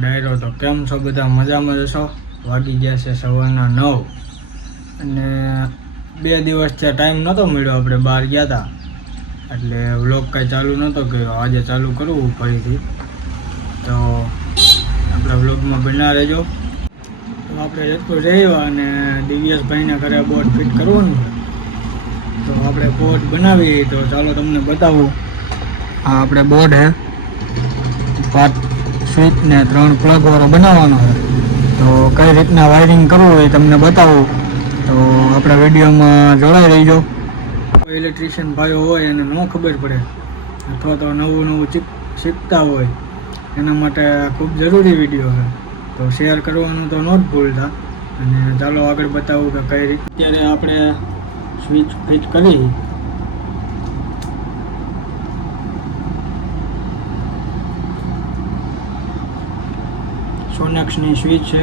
ડાયરો તો કેમ છો બધા? મજામાં જશો? વાગી ગયા છે સવારના 9 અને 2 દિવસ ત્યાં ટાઈમ નહોતો મળ્યો, આપણે બહાર ગયા હતા એટલે વ્લોગ કાંઈ ચાલુ નહોતો કર્યો. આજે ચાલુ કરવું ફરીથી, તો આપણા વ્લોગમાં બના રહેજો. તો આપણે જેટલું રહ્યા અને દિવ્યેશભાઈના ઘરે બોર્ડ ફિટ કરવાનું છે, તો આપણે બોર્ડ બનાવી. તો ચાલો તમને બતાવું. આ આપણે બોર્ડ હે સ્વિચ ને 3 પ્લગ વાળો બનાવવાનો છે. તો કઈ રીતના વાયરિંગ કરવું એ તમને બતાવું, તો આપણા વિડીયોમાં જોડાઈ રહીજો. કોઈ ઇલેક્ટ્રિશિયન ભાઈઓ હોય એને ન ખબર પડે અથવા તો નવું શીખતા હોય એના માટે ખૂબ જરૂરી વિડીયો છે, તો શેર કરવાનું તો ન જ ભૂલતા. અને ચાલો આગળ બતાવું કે કઈ રીતે અત્યારે આપણે સ્વિચ ફિટ કરી. સોનેક્સની સ્વિચ છે.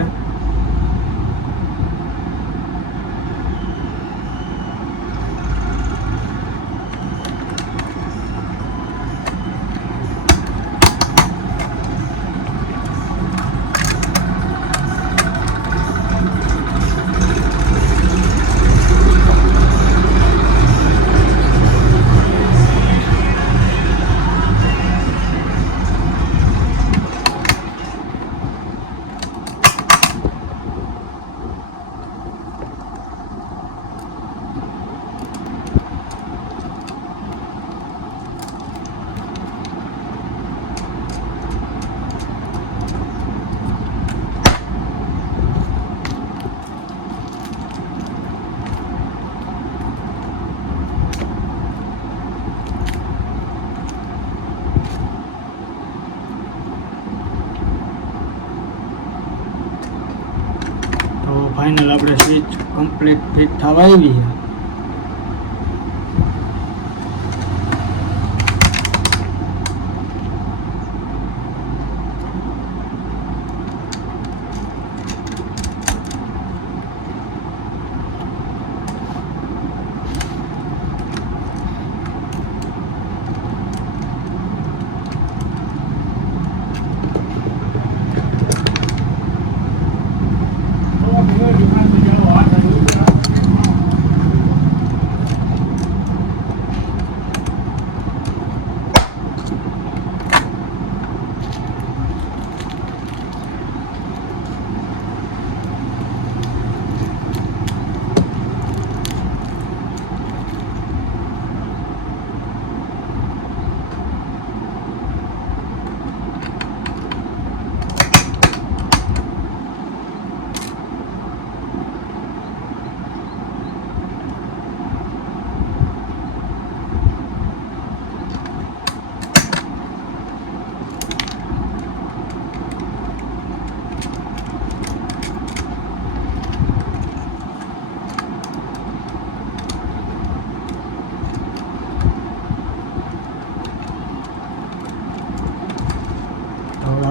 ફાઇનલ આપણે સ્વિચ કમ્પ્લીટ ફિટ થવા આવી.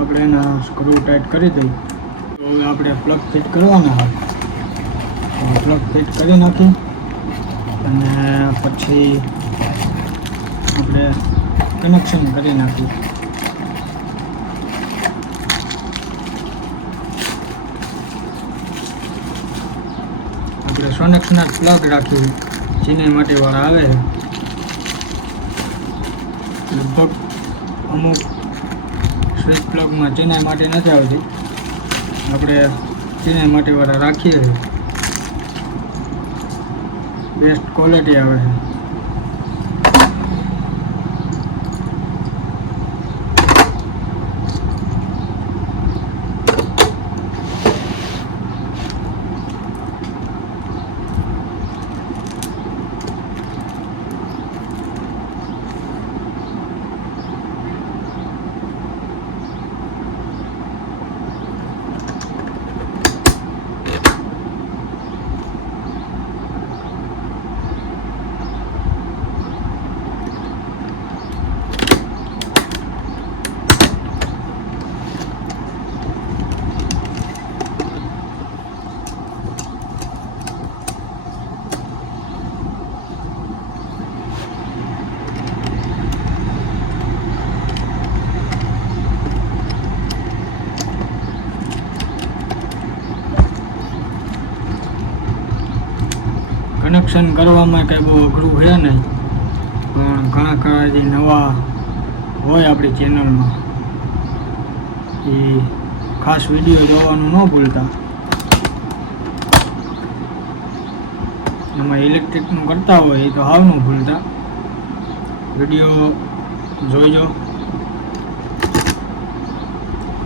આપણે એના સ્ક્રૂ ટાઈટ કરી દઈએ. તો હવે આપણે પ્લગ ફિટ કરવાના હોય, તો પ્લગ ફિટ કરી નાખી અને પછી આપણે કનેક્શન કરી નાખીએ. આપણે સોનેક્સના પ્લગ રાખીએ, ચીને માટે વાળા આવે છે. લગભગ અમુક સ્વિચ પ્લગમાં ચેનાઈ માટે નથી આવતી, આપણે ચેનાઈ માટે વાળા રાખીએ છીએ. બેસ્ટ ક્વોલિટી આવે છે. કનેક્શન કરવામાં કંઈ બહુ અઘરું છે નહીં, પણ ઘણા જે નવા હોય આપણી ચેનલમાં એ ખાસ વિડીયો જોવાનું ન ભૂલતા. એમાં ઇલેક્ટ્રિકનું કરતા હોય એ તો હાવ ન ભૂલતા, વિડીયો જોઈજો.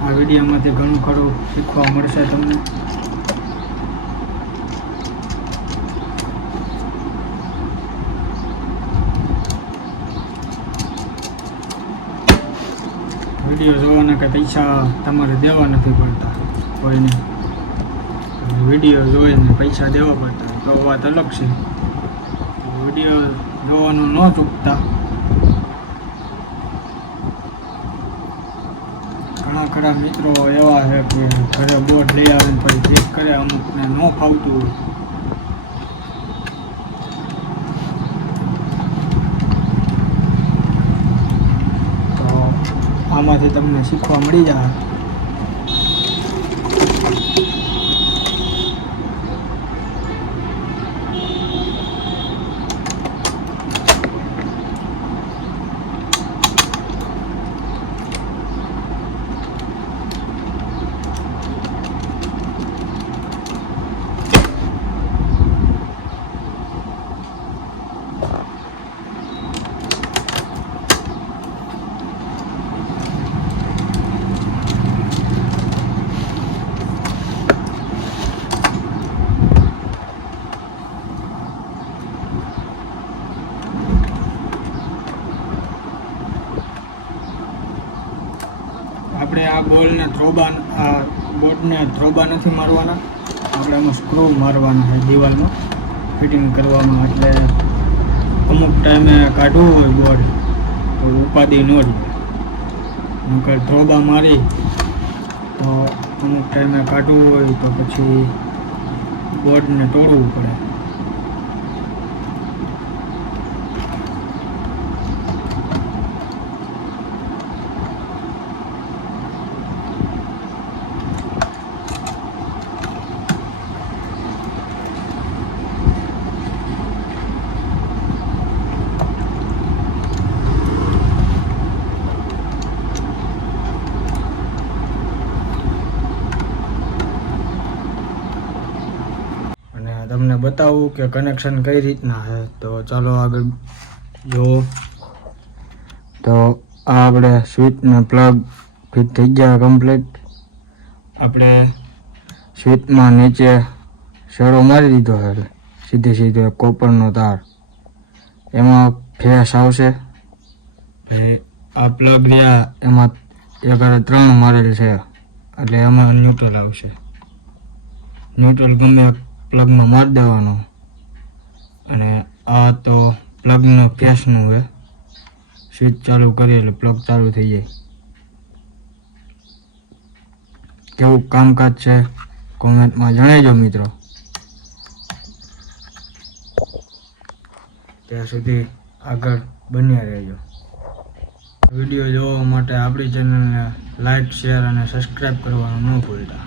આ વિડીયોમાંથી ઘણું ખરું શીખવા મળશે તમને. વિડીયો જોવાના કે પૈસા તમારે દેવા નથી પડતા કોઈને, વિડીયો જોઈને પૈસા દેવા પડતા તો વાત અલગ છે. વિડીયો જોવાનું ન ચૂકતા. ઘણા મિત્રો એવા છે કે ઘરે બોર્ડ લઈ આવે ને પછી ચેક કરે, અમુકને ન ફાવતું હોય. તો આમાંથી તમને શીખવા મળી જાય. આપણે આ બોર્ડને થ્રોબા નથી મારવાના, આપણે એમાં સ્ક્રૂ મારવાના છે દિવાલમાં ફિટિંગ કરવામાં. એટલે અમુક ટાઈમે કાઢવું હોય બોર્ડ તો ઉપાધિ ન રહે, નકર થ્રોબા મારી તો અમુક ટાઈમે કાઢવું હોય તો પછી બોર્ડને તોડવું પડે. તમને બતાવું કે કનેક્શન કઈ રીતના છે, તો ચાલો આગળ જુઓ. તો આ આપણે સ્વિચને પ્લગ ફિટ થઈ ગયા કમ્પ્લીટ. આપણે સ્વિચમાં નીચે શેડો મારી દીધો છે, સીધો કોપરનો તાર, એમાં ફેસ આવશે. આ પ્લગ રહ્યા એમાં એક 3 મારેલ છે, એટલે એમાં ન્યુટ્રલ આવશે. ન્યુટ્રલ ગમે પ્લગમાં મારી દેવાનો. અને આ તો પ્લગનો ફેસનું છે, સ્વિચ ચાલુ કરીએ એટલે પ્લગ ચાલુ થઈ જાય. કેવું કામકાજ છે કોમેન્ટમાં જણાવજો મિત્રો. ત્યાં સુધી આગળ બન્યા રહેજો. વિડીયો જોવા માટે આપણી ચેનલને લાઈક, શેર અને સબસ્ક્રાઈબ કરવાનું ન ભૂલતા.